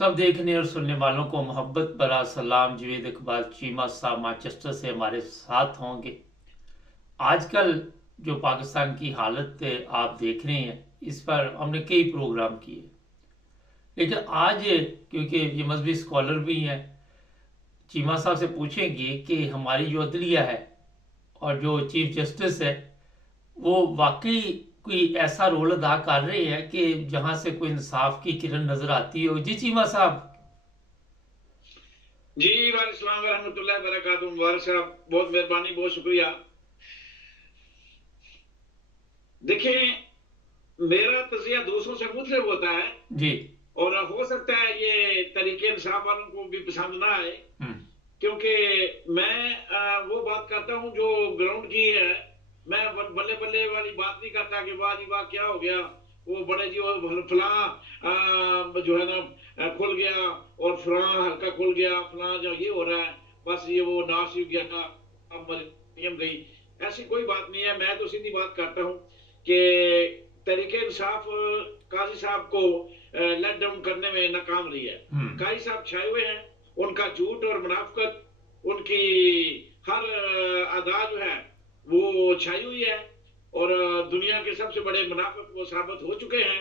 सब देखने और सुनने वालों को मोहब्बत भरा सलाम। जावेद इकबाल चीमा साहब मैनचेस्टर से हमारे साथ होंगे। आजकल जो पाकिस्तान की हालत आप देख रहे हैं, इस पर हमने कई प्रोग्राम किए, लेकिन आज क्योंकि ये मजहबी स्कॉलर भी हैं, चीमा साहब से पूछेंगे कि हमारी जो अदलिया है और जो चीफ जस्टिस है वो वाकई कोई ऐसा रोल अदा कर रहे हैं कि जहां से कोई इंसाफ की किरण नजर आती हो। जी चीमा साहब। जी वालेकुम रहमतुल्लाहि वबरकातुहू। मुबारक साहब, बहुत मेहरबानी, बहुत शुक्रिया। देखिए, मेरा तजिया दूसरों से मुख्तलिफ होता है जी। और हो सकता है ये तरीके इंसाफ वालों को भी पसंद ना आए, क्योंकि मैं वो बात करता हूँ जो ग्राउंड की है। मैं बल्ले बल्ले वाली बात नहीं करता कि वाह जी वाह क्या हो गया, वो बड़े जी वो फलां जो है ना खुल गया और फलां हल्का खुल गया, फलां जो ये हो रहा है, बस ये वो नाश हो गया था, अब मरियम गई। ऐसी कोई बात नहीं है। मैं तो सीधी बात करता हूँ कि तरीके इंसाफ काजी साहब को लेट डाउन करने में नाकाम रही है। काजी साहब छाए हुए हैं, उनका झूठ और मुनाफिकत, उनकी हर अदा जो है वो छाई हुई है और दुनिया के सबसे बड़े मुनाफिक वो साबित हो चुके हैं।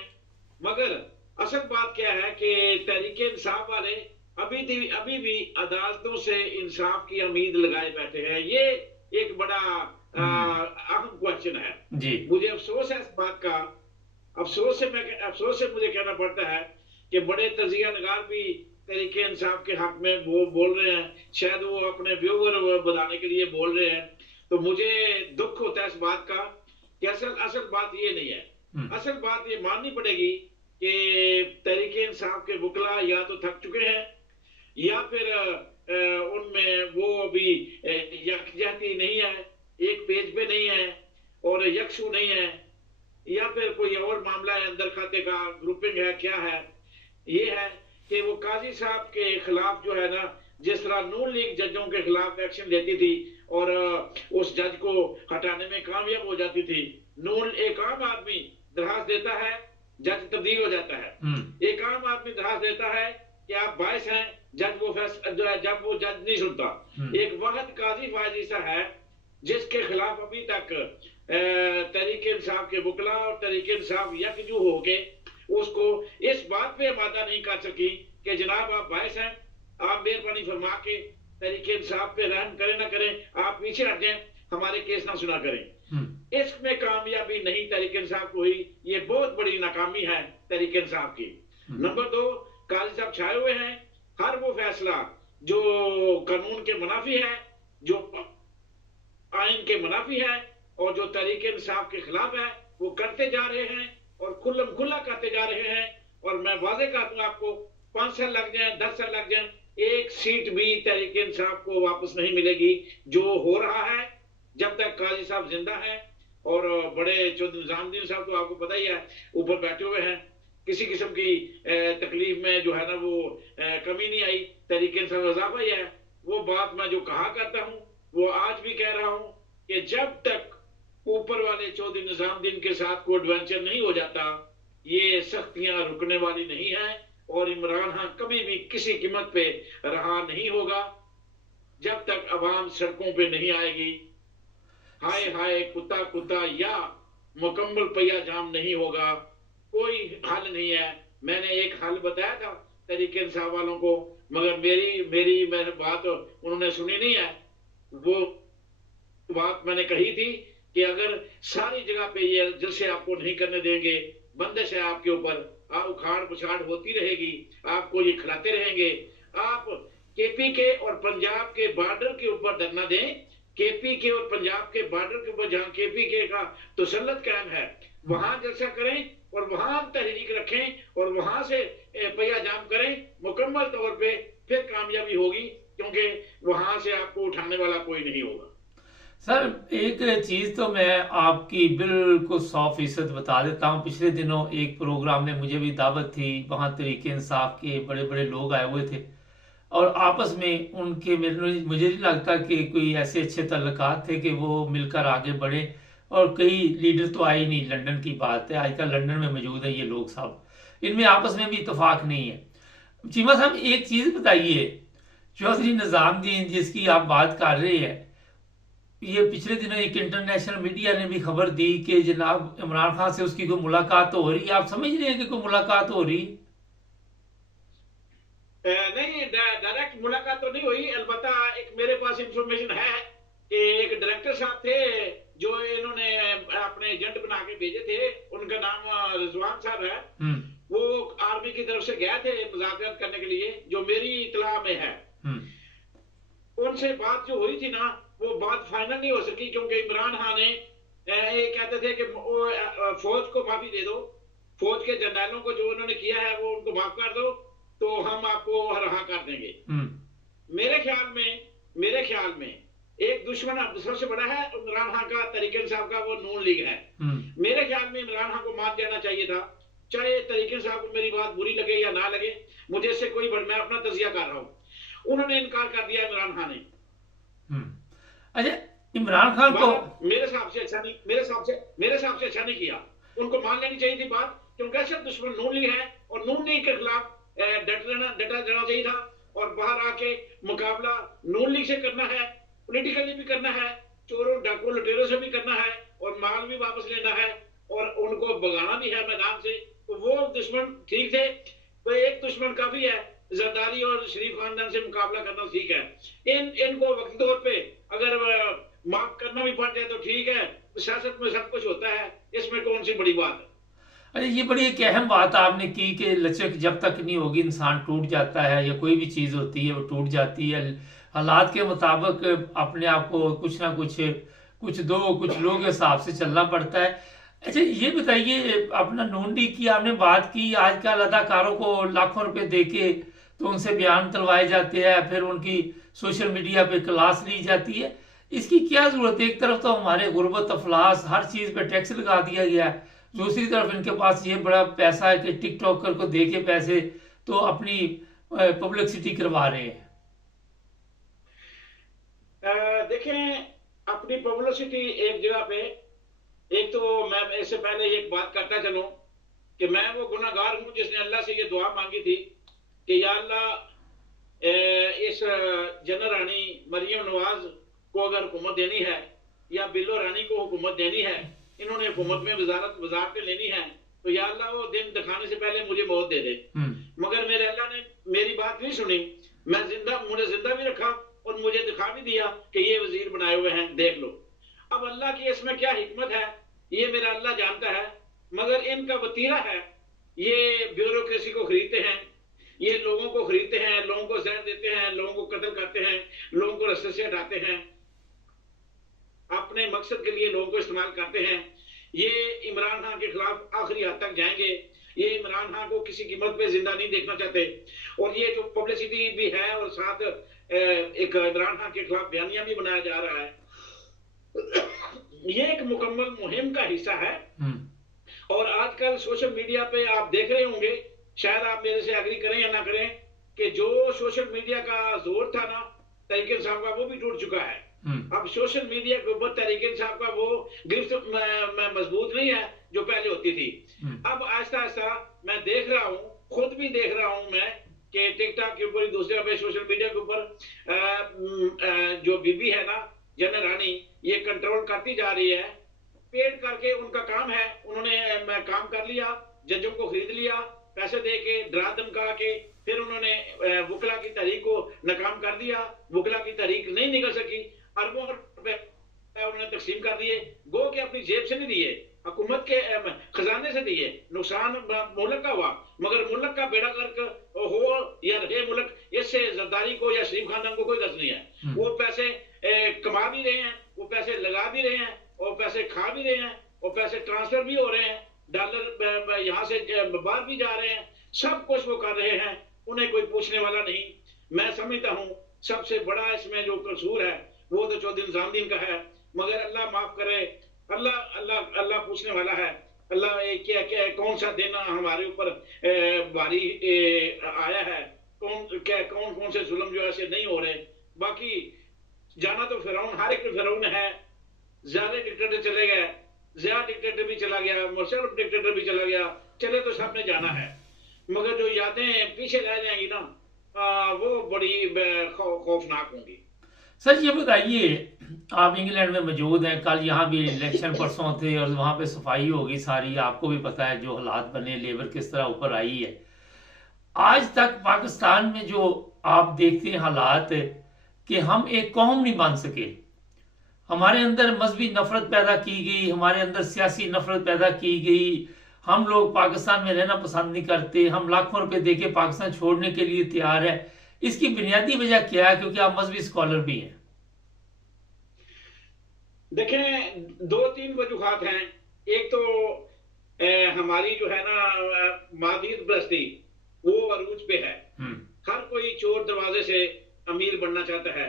मगर असल बात क्या है कि तहरीके इंसाफ वाले अभी भी अदालतों से इंसाफ की उम्मीद लगाए बैठे हैं। ये एक बड़ा अहम क्वेश्चन है जी। मुझे अफसोस है इस बात का। अफसोस से मुझे कहना पड़ता है कि बड़े तजिया नगार भी तरीके इंसाफ के हक में वो बोल रहे हैं, शायद वो अपने व्यूअर बढ़ाने के लिए बोल रहे हैं। तो मुझे दुख होता है इस बात का कि असल बात ये नहीं है। असल बात ये माननी पड़ेगी कि तरीके इंसाफ के वकला या तो थक चुके हैं या फिर उनमें वो अभी यकजहती नहीं है, एक पेज पे नहीं है और यकसू नहीं है, या फिर कोई और मामला है, अंदर खाते का ग्रुपिंग है, क्या है। ये है कि वो काजी साहब के खिलाफ जो है ना, जिस तरह नून लीग जजों के खिलाफ एक्शन लेती थी और उस जज को हटाने में कामयाब हो जाती थी। नून एक आम आदमी दरखास्त देता है, जज तब्दील हो जाता है। एक आम आदमी दरखास्त देता है कि आप बायस हैं, जज वो जब वो जज नहीं सुनता। एक वक्त काजी फाजिसा है जिसके खिलाफ अभी तक तरीके इंसाफ के वकला और तरीके इंसाफ यकजू हो के उसको इस बात पे आमादा नहीं कर सकी कि जनाब आप बायस हैं, आप मेहरबानी फरमा के तरीके इंसाफ पे रहम करें ना करें, आप पीछे हट जाएं, हमारे केस ना सुना करें। इसमें कामयाबी नहीं तरीके इंसाफ को हुई। ये बहुत बड़ी नाकामी है तरीके इंसाफ की। नंबर 2, काजी साहब छाए हुए हैं। हर वो फैसला जो कानून के मुनाफी है, जो आइन के मुनाफी है और जो तरीके इंसाफ के खिलाफ है, वो करते जा रहे हैं और खुल्लम खुल्ला करते जा रहे हैं। और मैं वादे कर दूं आपको, 5 साल लग जाए, 10 साल लग जाए, एक सीट भी तरीके इंसाफ को वापस नहीं मिलेगी। जो हो रहा है जब तक काजी साहब जिंदा है और बड़े चौधरी निजामुद्दीन साहब तो आपको पता ही है ऊपर बैठे हुए हैं, किसी किस्म की तकलीफ में जो है ना वो कमी नहीं आई, तरीके इंसाफ इजाफा ही है। वो बात मैं जो कहा करता हूँ वो आज भी कह रहा हूँ कि जब तक ऊपर वाले चौधरी निजामुद्दीन के साथ कोई एडवेंचर नहीं हो जाता, ये सख्तियां रुकने वाली नहीं है और इमरान खान कभी भी किसी कीमत पे रहा नहीं होगा जब तक अवाम सड़कों पे नहीं आएगी। हाय हाय कुत्ता कुत्ता या मुकम्मल पहिया जाम नहीं होगा। कोई हल नहीं है। मैंने एक हल बताया था तरीके इंसाफ वालों को, मगर मेरी बात उन्होंने सुनी नहीं है। वो बात मैंने कही थी कि अगर सारी जगह पे ये जैसे आपको नहीं करने देंगे, बंदिश है आपके ऊपर, आप उखाड़ पुछाड़ होती रहेगी, आपको ये खिलाते रहेंगे। आप केपी के और पंजाब के बॉर्डर के ऊपर धरना दें, केपी के और पंजाब के बॉर्डर के ऊपर जहां केपी के का तसल्लुत कायम है वहां जलसा करें और वहां तहरीक रखें और वहां से पहिया जाम करें मुकम्मल तौर पे, फिर कामयाबी होगी, क्योंकि वहां से आपको उठाने वाला कोई नहीं होगा। सर एक चीज़ तो मैं आपकी बिल्कुल 100% बता देता हूँ। पिछले दिनों एक प्रोग्राम में मुझे भी दावत थी, वहाँ तरीके इंसाफ के बड़े बड़े लोग आए हुए थे और आपस में उनके मुझे नहीं लगता कि कोई ऐसे अच्छे तल्लुकात थे कि वो मिलकर आगे बढ़े। और कई लीडर तो आए ही नहीं, लंदन की बात है, आजकल लंदन में मौजूद है ये लोग साहब, इनमें आपस में भी इतफाक नहीं है। चीमा साहब एक चीज बताइए, चौधरी निजामुद्दीन जिसकी आप बात कर रहे हैं, ये पिछले दिनों एक इंटरनेशनल मीडिया ने भी खबर दी कि जनाब इमरान खान से उसकी कोई मुलाकात तो हो रही है। आप समझ रहे हैं कि कोई मुलाकात हो रही? नहीं, डायरेक्ट मुलाकात तो नहीं हुई। अलबत्ता एक मेरे पास इंफॉर्मेशन है कि एक डायरेक्टर साहब थे जो इन्होंने अपने एजेंट बना के भेजे थे, उनका नाम रिजवान साहब है। वो आर्मी की तरफ से गए थे मुज़ाकरात करने के लिए, जो मेरी इतला में है। उनसे बात जो हुई थी ना, वो बात फाइनल नहीं हो सकी, क्योंकि इमरान खान ने ये कहते थे कि फौज को माफी दे दो, फौज के जर्नैलों को जो उन्होंने किया है वो उनको माफ कर दो, तो हम आपको रहा कर देंगे। मेरे ख्याल में एक दुश्मन सबसे बड़ा है इमरान खान का, तरीके साहब का, वो नून लीग है। मेरे ख्याल में इमरान खान को मान देना चाहिए था, चाहे तरीके साहब को मेरी बात बुरी लगे या ना लगे, मुझे इससे कोई मैं अपना तजिया कर रहा हूं। उन्होंने इनकार कर दिया इमरान खान ने। अच्छा, इमरान खान को मेरे हिसाब से अच्छा नहीं किया। उनको मान लेनी चाहिए थी बात, क्योंकि ऐसा दुश्मन नून लीग है और नून लीग के खिलाफ डटा जाना चाहिए था, और बाहर आके मुकाबला नून लीग से करना है, पॉलिटिकली भी करना है, चोरों डाकुओं लुटेरों से भी करना है, और माल भी वापस लेना है, और उनको भगाना भी है मैदान से। तो वो दुश्मन ठीक थे, तो एक दुश्मन काफी है, जरदारी और शरीफ खानदान से मुकाबला करना ठीक है। इनको वक्त तौर पे अगर माफ करना भी पड़ जाए तो ठीक है, सियासत में सब कुछ होता है, इसमें कौन सी बड़ी बात है। अरे ये बड़ी एक अहम बात आपने की कि लचक जब तक नहीं होगी इंसान टूट जाता है, या कोई भी चीज़ होती है वो टूट जाती है। हालात के मुताबिक अपने आप को कुछ ना कुछ कुछ लोग हिसाब से चलना पड़ता है। अच्छा ये बताइए, अपना नूनडी की आपने बात की, आजकल अदाकारों को लाखों रुपए देके तो उनसे बयान तलवाए जाते हैं, फिर उनकी सोशल मीडिया पे क्लास ली जाती है। इसकी क्या जरूरत है? एक तरफ तो हमारे गुर्बत अफलास, हर चीज पे टैक्स लगा दिया गया है, दूसरी तरफ इनके पास ये बड़ा पैसा है कि टिकटॉकर को दे के पैसे तो अपनी पब्लिसिटी करवा रहे हैं। देखें, अपनी पब्लिसिटी एक जगह पे, एक तो मैं इससे पहले एक बात करता चलूं कि मैं वो गुनाहगार हूं जिसने अल्लाह से ये दुआ मांगी थी कि या अल्लाह इस जनरल रानी मरियम नवाज को अगर हुकूमत देनी है, या बिल्लो रानी को हुकूमत देनी है, इन्होंने हुकूमत में वजारत लेनी है, तो या अल्लाह वो दिन दिखाने से पहले मुझे मौत दे दे। मगर मेरे अल्लाह ने मेरी बात नहीं सुनी, मुझे जिंदा भी रखा और मुझे दिखा भी दिया कि ये वजीर बनाए हुए हैं, देख लो। अब अल्लाह की इसमें क्या हिकमत है ये मेरा अल्लाह जानता है, मगर इनका वतीरा है, ये ब्यूरोक्रेसी को खरीदते हैं, ये लोगों को खरीदते हैं, लोगों को जहर देते हैं, लोगों को कत्ल करते हैं, लोगों को रस्ते से हटाते हैं, अपने मकसद के लिए लोगों को इस्तेमाल करते हैं। ये इमरान खान के खिलाफ आखिरी हद तक जाएंगे, ये इमरान खान को किसी कीमत पे जिंदा नहीं देखना चाहते, और ये जो पब्लिसिटी भी है और साथ एक इमरान खान के खिलाफ बयानिया भी बनाया जा रहा है, ये एक मुकम्मल मुहिम का हिस्सा है। और आजकल सोशल मीडिया पे आप देख रहे होंगे, शायद आप मेरे से एग्री करें या ना करें, कि जो सोशल मीडिया का जोर था ना तरीके साहब का, वो भी टूट चुका है। अब सोशल मीडिया के ऊपर तरीके साहब का वो गिरफ्त मजबूत नहीं है जो पहले होती थी। अब आहिस्ता आहिस्ता मैं देख रहा हूँ, खुद भी देख रहा हूँ मैं, कि टिकटॉक के ऊपर, दूसरे पे सोशल मीडिया के ऊपर जो बीबी है ना जनरल रानी, ये कंट्रोल करती जा रही है। पेड करके उनका काम है, उन्होंने काम कर लिया, जजों को खरीद लिया, पैसे दे के डरा धमका के, फिर उन्होंने वकला की तहरीक को नाकाम कर दिया, वकला की तहरीक नहीं निकल सकी, अरबों रुपए उन्होंने तकसीम कर दिए, गो के अपनी जेब से नहीं दिए, हुकूमत के खजाने से दिए, नुकसान मुल्क का हुआ, मगर मुल्क का बेड़ा गर्क हो या रहे मुल्क, इससे जरदारी को या शरीफ खानदान को कोई गर्ज नहीं है। वो पैसे कमा भी रहे हैं, वो पैसे लगा भी रहे हैं, और पैसे खा भी रहे हैं, और पैसे ट्रांसफर भी हो रहे हैं, डॉलर यहाँ से बाहर भी जा रहे हैं, सब कुछ वो कर रहे हैं, उन्हें कोई पूछने वाला नहीं। मैं समझता हूँ सबसे बड़ा इसमें जो कसूर है वो तो चौधरी निजामुद्दीन का है, मगर अल्लाह माफ करे, अल्लाह अल्लाह अल्लाह पूछने वाला है। अल्लाह क्या क्या कौन सा देना हमारे ऊपर भारी आया है, कौन कौन से जुल्म जो ऐसे नहीं हो रहे। बाकी जाना तो फिरौन, हर एक फिरौन है, ज्यादा डिक्टेटर चले गए, ज्यादा डिक्टेटर भी चला गया, मुशर्रफ डिक्टेटर भी चला गया, चले तो सबने जाना है। मगर जो यादें पीछे रह जाएंगी ना, वो बड़ी खौफनाक होंगी। सर ये बताइए, आप इंग्लैंड में मौजूद हैं, कल यहाँ भी इलेक्शन परसों थे और वहाँ पे सफाई होगी सारी, आपको भी पता है जो हालात बने, लेबर किस तरह ऊपर आई है। आज तक पाकिस्तान में जो आप देखते हैं हालात, कि हम एक कौम नहीं बन सके, हमारे अंदर मजहबी नफरत पैदा की गई, हमारे अंदर सियासी नफरत पैदा की गई, हम लोग पाकिस्तान में रहना पसंद नहीं करते, हम लाखों रुपए देके पाकिस्तान छोड़ने के लिए तैयार है। इसकी बुनियादी वजह क्या है, क्योंकि आप मजहबी स्कॉलर भी हैं? देखें, दो तीन वजूहात हैं। एक तो हमारी जो है ना मादीद बस्ती, वो अरूज पे है। हर कोई चोर दरवाजे से अमीर बनना चाहता है,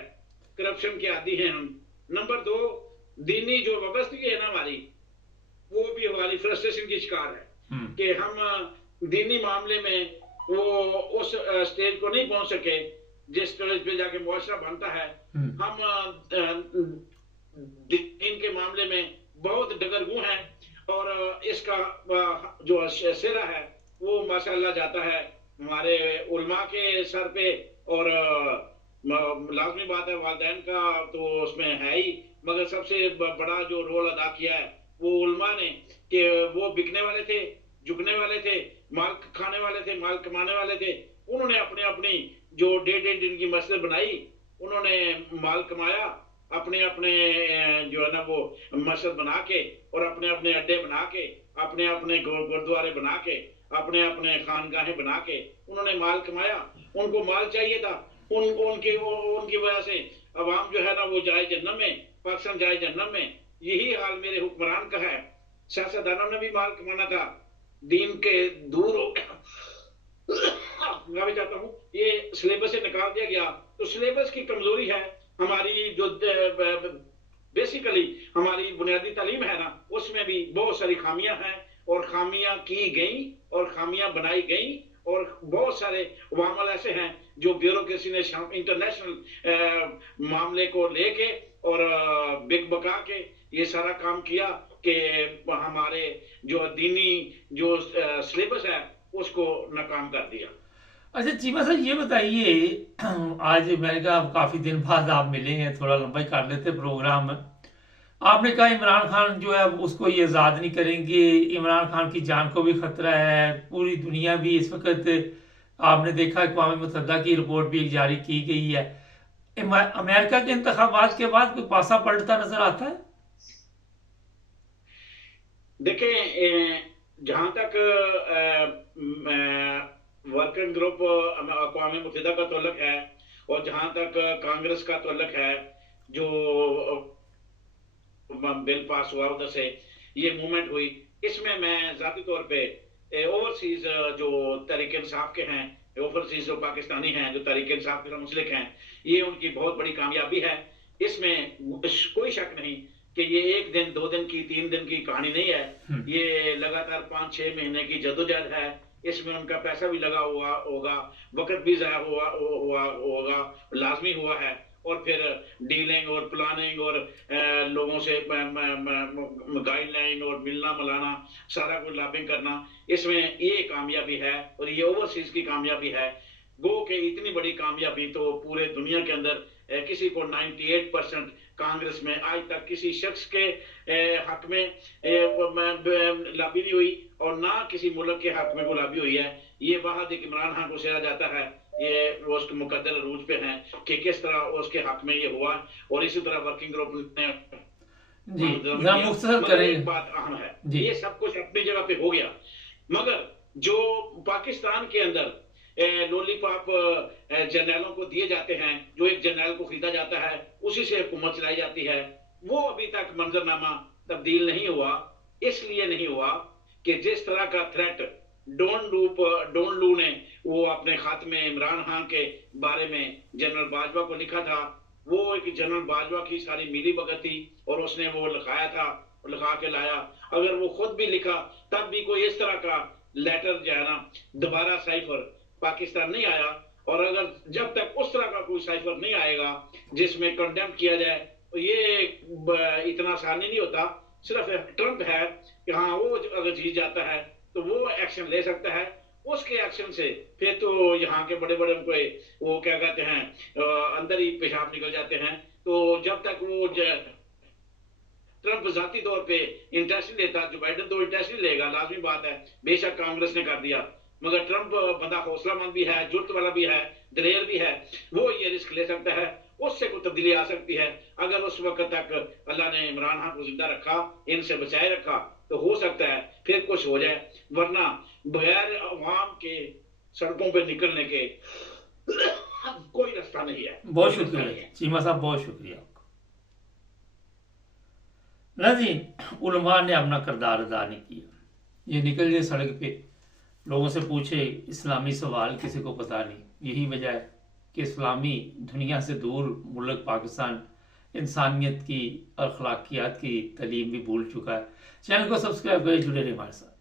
करप्शन के आदी हैं हम। नंबर दो, दीनी जो वाबस्तगी है ना हमारी, वो भी हमारी फ्रस्ट्रेशन की शिकार है कि हम दीनी मामले में वो उस स्टेज को नहीं पहुंच सके जिस स्टेज पे जाके मुआशरा बनता है। हम दीन के मामले में बहुत डगरगू हैं, और इसका जो सिरा है वो माशाअल्लाह जाता है हमारे उलमा के सर पे। और लाजमी बात है, वालिदैन का तो उसमें है ही, मगर सबसे बड़ा जो रोल अदा किया है वो उलमा ने, कि वो बिकने वाले थे, झुकने वाले थे, माल खाने वाले थे, माल कमाने वाले थे। उन्होंने अपने अपनी जो 1.5 दिन की मस्जिद बनाई, उन्होंने माल कमाया, अपने अपने जो है ना वो मस्जिद बना के, और अपने अपने अड्डे बना के, अपने अपने गुरुद्वारे बना के, अपने अपने खानगाहें बना के उन्होंने माल कमाया। उनको माल चाहिए था, उनकी वजह से अवाम जो है ना वो जाए जन्नत में, पाकिस्तान जाए जन्नत में। यही हाल मेरे हुक्मरान का है। सियासतदानों ने भी माल कमाना था, दीन के दूर हो मैं भी चाहता हूँ ये सिलेबस से निकाल दिया गया। तो सिलेबस की कमजोरी है हमारी, जो बेसिकली हमारी बुनियादी तालीम है ना, उसमें भी बहुत सारी खामियां हैं, और खामियां की गई और खामियां बनाई गई। और बहुत सारे वामल ऐसे हैं जो ब्यूरोक्रेसी ने इंटरनेशनल मामले को लेके और बिक बका के ये सारा काम किया कि हमारे जो दीनी जो सिलेबस है उसको नाकाम कर दिया। अच्छा चीमा साहब ये बताइए, आज मैंने कहा काफी दिन बाद आप मिले हैं, थोड़ा लंबा ही कर लेते प्रोग्राम। आपने कहा इमरान खान जो है उसको ये आज़ाद नहीं करेंगे, इमरान खान की जान को भी खतरा है, पूरी दुनिया भी इस वक्त, आपने देखा अक़वाम मुत्तहिदा की रिपोर्ट भी जारी की गई है। अमेरिका के इंतखाबात के बाद कोई पासा पलटता नजर आता है? देखें, जहां तक वर्किंग ग्रुप अक़वाम मुत्तहिदा का तल्लुक है, और जहां तक कांग्रेस का तल्लुक है, जो बिल पास हुआ उधर से ये मूवमेंट हुई, इसमें मैं जाती तौर पे ओवरसीज जो तहरीक इंसाफ के हैं, ओवरसीज जो पाकिस्तानी हैं जो तहरीक इंसाफ के मुंसलिक हैं, ये उनकी बहुत बड़ी कामयाबी है। इसमें कोई शक नहीं कि ये 1 दिन 2 दिन की 3 दिन की कहानी नहीं है, ये लगातार 5-6 महीने की जद्दोजहद है। इसमें उनका पैसा भी लगा हुआ होगा, वक्त भी ज़ाया होगा, लाजमी हुआ है, और फिर डीलिंग और प्लानिंग और लोगों से गाइडलाइन और मिलना मिलाना, सारा कुछ लॉबिंग करना, इसमें ये कामयाबी है और ये ओवरसीज की कामयाबी है। गो के इतनी बड़ी कामयाबी तो पूरे दुनिया के अंदर किसी को 98% कांग्रेस में आज तक किसी शख्स के हक में लॉबी नहीं हुई, और ना किसी मुल्क के हक में गुलाबी हुई है। ये वाहद एक इमरान खान को सेरा जाता है, ये वो उसके मुकद्दर अरूज पे हैं कि किस तरह उसके हक में ये हुआ, और इसी तरह वर्किंग ग्रुप ने करें। बात अहम है, ये सब कुछ अपनी जगह पे हो गया, मगर जो पाकिस्तान के अंदर लॉलीपॉप जर्नैलों को दिए जाते हैं, जो एक जर्नैल को खरीदा जाता है उसी से हुकूमत चलाई जाती है, वो अभी तक मंजरनामा तब्दील नहीं हुआ। इसलिए नहीं हुआ कि जिस तरह का थ्रेट डोन लू ने वो अपने खात में इमरान खान के बारे में जनरल बाजवा को लिखा था, वो एक जनरल बाजवा की सारी मिली भगत थी और उसने वो लिखाया था, लिखा के लाया। अगर वो खुद भी लिखा तब भी कोई इस तरह का लेटर जो है ना दोबारा साइफर पाकिस्तान नहीं आया, और अगर जब तक उस तरह का कोई साइफर नहीं आएगा जिसमें कंडेम किया जाए, तो ये इतना आसानी नहीं होता। सिर्फ ट्रंप है कि हाँ वो अगर जीत जाता है तो वो एक्शन ले सकता है, उसके एक्शन से फिर तो यहाँ के बड़े बड़े उनको वो क्या कहते हैं अंदर ही पेशाब निकल जाते हैं। तो जब तक वो ट्रंप जाती तौर पे इंटरेस्ट नहीं लेता, जो बाइडन तो इंटरेस्ट नहीं लेगा, लाजमी बात है, बेशक कांग्रेस ने कर दिया, मगर ट्रंप बंदा हौसलामंद भी है, जुर्त वाला भी है, दलेर भी है, वो ये रिस्क ले सकता है, उससे कोई तब्दीली आ सकती है। अगर उस वक्त तक अल्लाह ने इमरान खान को जिंदा रखा, इनसे बचाए रखा, तो हो सकता है फिर कुछ हो जाए, वरना बगैर अवाम के सड़कों पे निकलने के कोई रास्ता नहीं है। बहुत शुक्रिया चीमा साहब, बहुत शुक्रिया आपका। ना जी, उलमा ने अपना किरदार अदा नहीं किया, ये निकल जाए सड़क पे, लोगों से पूछे इस्लामी सवाल, किसी को पता नहीं। यही वजह है कि इस्लामी दुनिया से दूर मुल्क पाकिस्तान इंसानियत की और अखलाकियात की तालीम भी भूल चुका है। चैनल को सब्सक्राइब करें, जुड़े रहिए हमारे साथ।